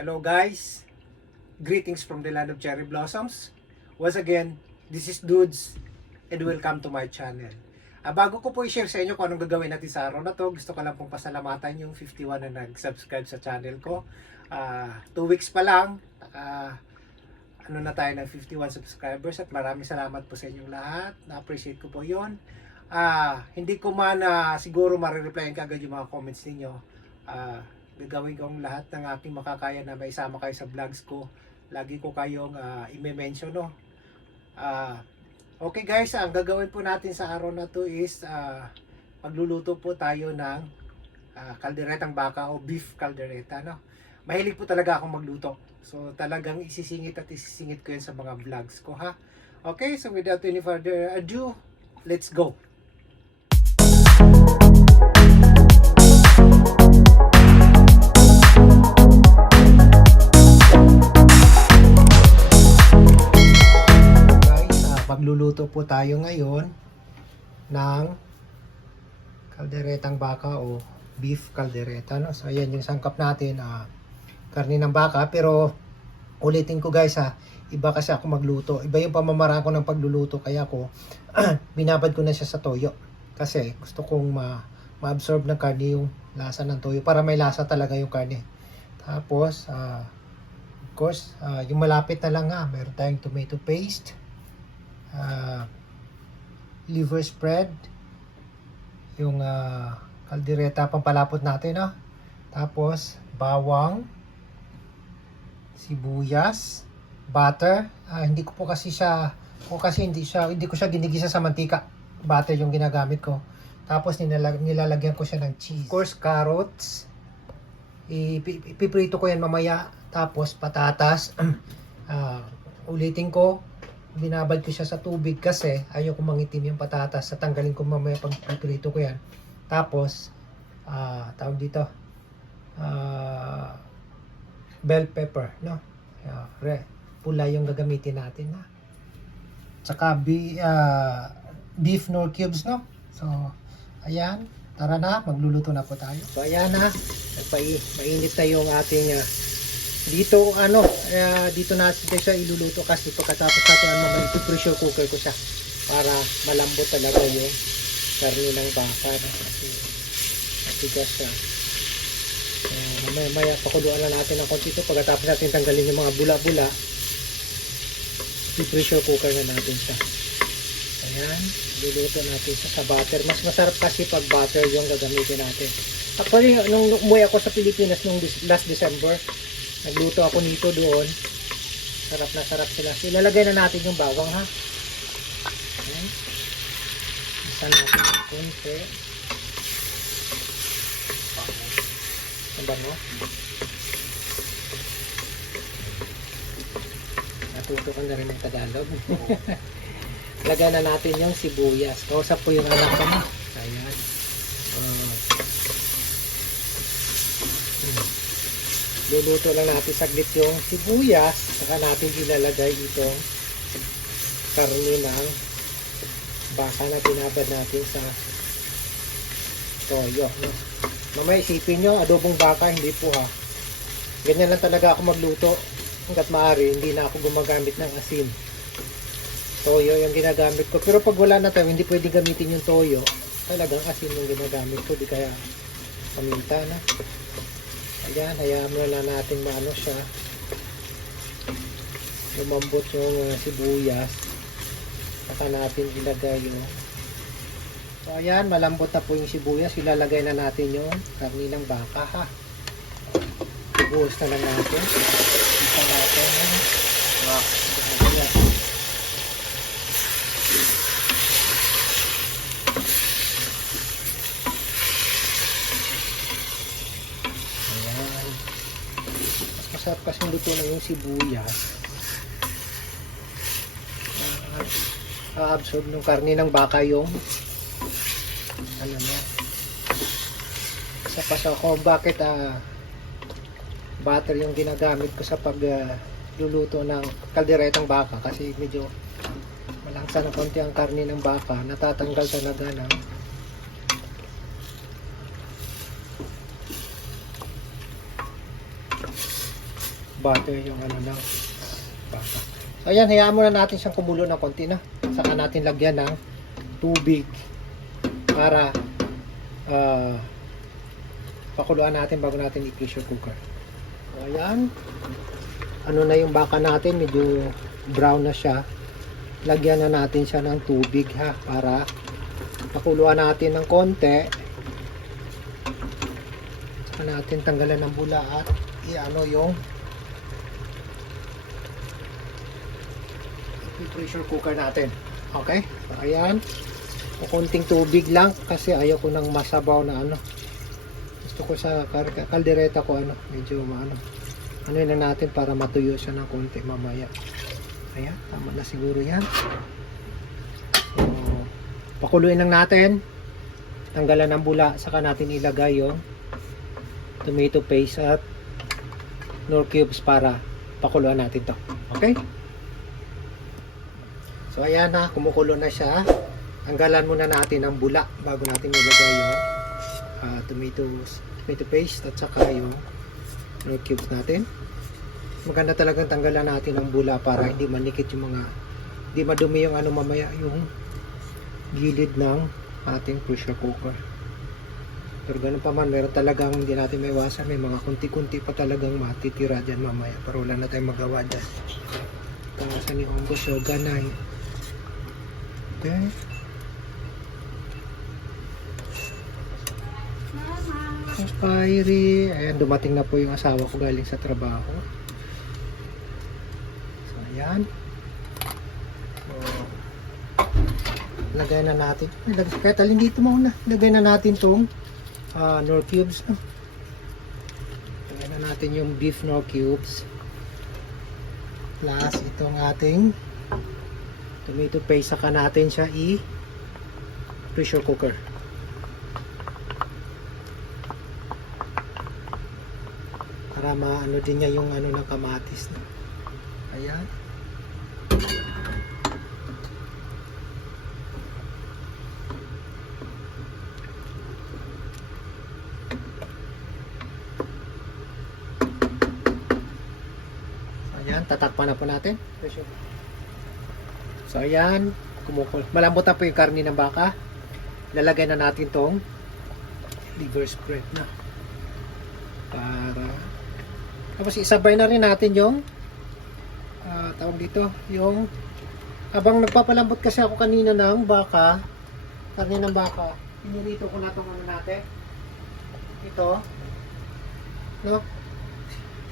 Hello guys, greetings from the land of cherry blossoms. Once again, this is Dudes and welcome to my channel. Bago ko po i-share sa inyo kung anong gagawin natin sa araw na to, gusto ko lang pong pasalamatan yung 51 na nag-subscribe sa channel ko. 2 weeks pa lang, ano na tayo ng 51 subscribers at maraming salamat po sa inyong lahat. Na-appreciate ko po yon. Hindi ko man siguro marireplyan kagad yung mga comments ninyo. Gagawin ko ang lahat ng aking makakaya na maisama kayo sa vlogs ko. Lagi ko kayong i-mention, no? Okay guys, ang gagawin po natin sa araw na to is magluluto po tayo ng kalderetang baka o beef kaldereta, no? Mahilig po talaga akong magluto. So talagang isisingit ko yan sa mga vlogs ko, ha? Okay, so without any further ado, let's go! Magluluto po tayo ngayon ng kalderetang baka o beef kaldereta, no? So ayan yung sangkap natin, karne ng baka, pero ulitin ko guys, iba kasi ako magluto, iba yung pamamaraan ko ng pagluluto, kaya ko binabad ko na siya sa toyo kasi gusto kong ma-absorb ng karne yung lasa ng toyo para may lasa talaga yung karne. Tapos of course, yung malapit na lang, meron tayong tomato paste, liver spread, yung kaldereta pampalapot natin, no? Tapos bawang, sibuyas, butter. Hindi ko po kasi siya hindi ko siya ginigisa sa mantika. Butter yung ginagamit ko. Tapos nilalagyan ko siya ng cheese. Of course, carrots. Ipiprito ko yan mamaya. Tapos patatas. Ulitin ko, binabad ko siya sa tubig kasi ayaw ko mangitim yung patatas. Tatanggalin ko mamaya pag piprito ko yan. Tapos tawag dito, bell pepper, no? Pula yung gagamitin natin, na. Tsaka beef nor cubes, no? So ayan, tara na, magluluto na po tayo. So ayan na, mainit na yung ating dito natin siya iluluto kasi pagkatapos natin i-pressure cooker ko siya para malambot talaga yung karne ng baka, no? Kasi matigas siya. Mamaya pakuluan lang natin ng konti ito. Pagkatapos natin tanggalin yung mga bula-bula, i-pressure cooker na natin siya. Ayan, luluto natin siya sa butter. Mas masarap kasi pag butter yung gagamitin natin. Actually, nung umuwi ako sa Pilipinas nung last December, nagluto ako nito doon. Sarap na sarap sila. Ilalagay na natin yung bawang, ha. Ayan. Isa natin yung konti. Ang bango. Natuto ko na rin ng Tagalog. Lagay na natin yung sibuyas. Kausap ko yung anak ko, ha. Ayan. Luluto lang natin saglit yung sibuyas, saka natin ilalagay itong karne ng baka na binabad natin sa toyo, no? Mamaya isipin nyo, adobong baka, hindi po, ha. Ganyan lang talaga ako magluto. Hanggat maaari, hindi na ako gumagamit ng asin. Toyo yung ginagamit ko. Pero pag wala na tayo, hindi pwede gamitin yung toyo. Talagang asin yung ginagamit ko, di kaya paminta, na. Ayan, hayaan mo na natin maano siya, lumambot yung sibuyas. Saka natin ilagay yung, so ayan, malambot na po yung sibuyas. Ilalagay na natin yung karne ng baka, ha. Ibuhos na lang natin. Isa natin, ayan. Masarap kasi luto na yung sibuyas. Absorb ng karne ng baka yung ano na. Isa pa sa kung bakit butter yung ginagamit ko sa pagluluto ng kalderetang baka, kasi medyo malangsa na konti ang karne ng baka. Natatanggal talaga ng butter yung ano ng baka. So ayan, hayaan muna natin siyang kumulo ng konti na. Saka natin lagyan ng tubig para pakuluan natin bago natin i-pressure cooker. So ayan, ano na yung baka natin, medyo brown na siya. Lagyan na natin siya ng tubig ha, para pakuluan natin ng konti. Saka natin tanggalan ng bula at i-ano yung pressure cooker natin. Okay? So ayan, konting tubig lang kasi ayaw ko ng masabaw na ano. Gusto ko sa kaldereta ko ano, medyo maano. Ano na natin para matuyo siya ng konti mamaya. Ayan, tama na siguro yan. So, pakuluin lang natin. Tanggalan ng bula, saka natin ilagay yung tomato paste at nor cubes para pakuluan natin to. Okay? So ayan na, kumukulo na siya. Tanggalan muna natin ang bula bago natin ilagay yung tomato paste at saka yung nor cubes natin. Maganda talagang tanggalan natin ang bula para hindi manikit yung mga, hindi madumi yung ano mamaya, yung gilid ng ating pressure cooker. Pero ganun pa man, meron talagang hindi natin may iwasan, may mga kunti-kunti pa talagang matitira dyan mamaya, pero wala na tayong magawa dyan. Kawasan ni Ongo, so ganay. Okay. Fiery. Ayan, dumating na po yung asawa ko galing sa trabaho. So, ayan. So, lagay na natin. Kahit alin dito muna. Lagay na natin itong nor cubes. No? Lagay na natin yung beef nor cubes. Plus itong ating tomato paste. Saka natin siya pressure cooker. Para maano din niya yung ano ng kamatis. No? Ayan. Ayan, tatakpan na po natin. So ayan, kumukul. Malambot na po yung karne ng baka. Lalagay na natin tong liver spread na. Para tapos isabay na rin natin yung tawag dito, yung habang nagpapalambot kasi ako kanina ng baka, karne ng baka, pinirito ko na itong ano natin. Ito. No?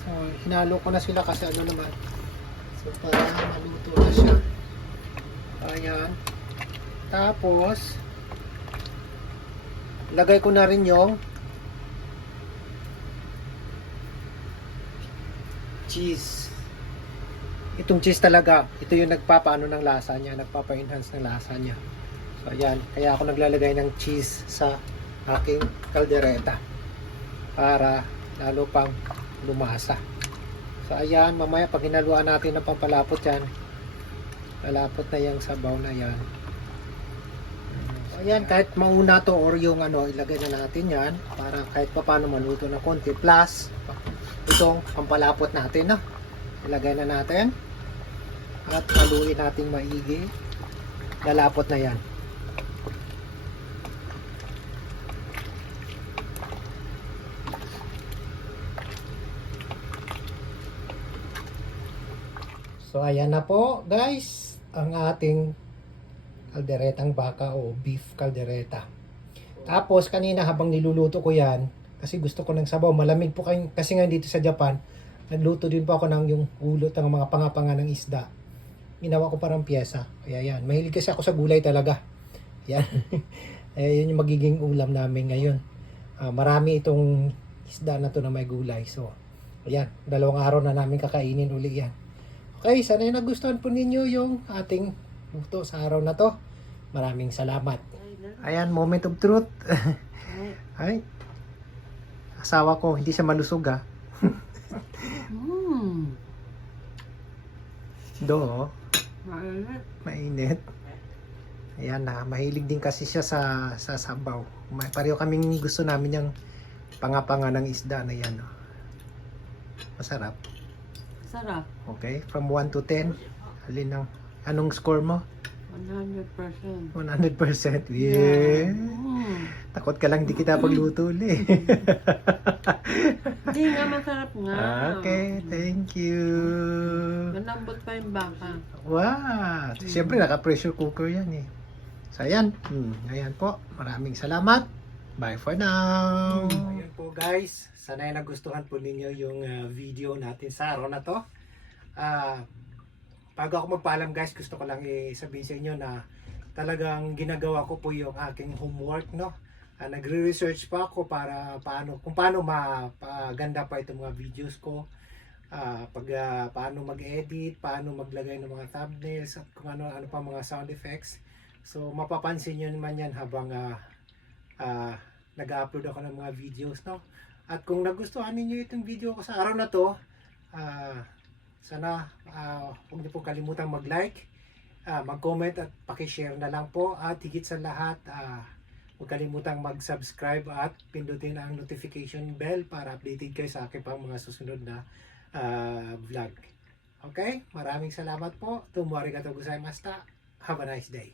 So, hinalo ko na sila kasi ano naman. So, para maluto na siya. Ayan. Tapos, lagay ko na rin yung cheese. Itong cheese talaga, ito yung nagpapaano ng lasa niya, nagpapa-enhance ng lasa niya. So, ayan. Kaya ako naglalagay ng cheese sa aking kaldereta para lalo pang lumasa. So ayan, mamaya pag hinaluan natin ng pampalapot yan, lalapot na yung sabaw na yan. So ayan, kahit mauna to or yung ano, ilagay na natin yan para kahit pa paano maluto na konti. Plus itong pampalapot natin, no? Ilagay na natin at haluin natin maigi. Lalapot na yan. So ayan na po guys, ang ating kalderetang baka o beef kaldereta. Tapos kanina habang niluluto ko yan, kasi gusto ko ng sabaw, malamig po kasi ngayon dito sa Japan, nagluto din po ako ng yung ulot ng mga pangapanga ng isda. Ginawa ko parang pyesa. Kaya yan, mahilig kasi ako sa gulay talaga. Yan. Yun yung magiging ulam namin ngayon. Marami itong isda na to na may gulay. So, ayan, 2 araw na namin kakainin uli yan. Okay, sana yung nagustuhan po ninyo yung ating luto sa araw na to. Maraming salamat. Ayan, moment of truth. Ay, asawa ko, hindi siya malusog ha. Do, mainit. Ayan na, mahilig din kasi siya sa sabaw. Pareho kaming gusto namin yung pangapanga ng isda na yan. Masarap. Masarap. Okay, from 1 to 10. Anong score mo? 100%. 100%. Yeah. Mm. Takot ka lang di kita pagluto uli. Hindi nga, masarap nga. Okay, thank you. Malambot pa yung baka. Wow. Siyempre, naka-pressure cooker yan eh. So, ayan. Ayan po. Maraming salamat. Bye for now. Ayan po guys. Sana nagustuhan po ninyo yung video natin sa araw na to. Bago ako magpaalam guys, gusto ko lang sabihin sa inyo na talagang ginagawa ko po yung aking homework, no? Nagre-research pa ako para kung paano mapaganda pa itong mga videos ko. Paano mag-edit, paano maglagay ng mga thumbnails, at kung ano pa mga sound effects. So mapapansin nyo naman yan habang nag-upload ako ng mga videos, no? At kung nagustuhan niyo itong video ko sa araw na to, sana huwag niyo po kalimutang mag-like, mag-comment at paki-share na lang po, at higit sa lahat huwag kalimutang mag-subscribe at pindutin ang notification bell para updated kayo sa aking pang mga susunod na vlog. Okay? Maraming salamat po. Arigatou gozaimashita. Have a nice day.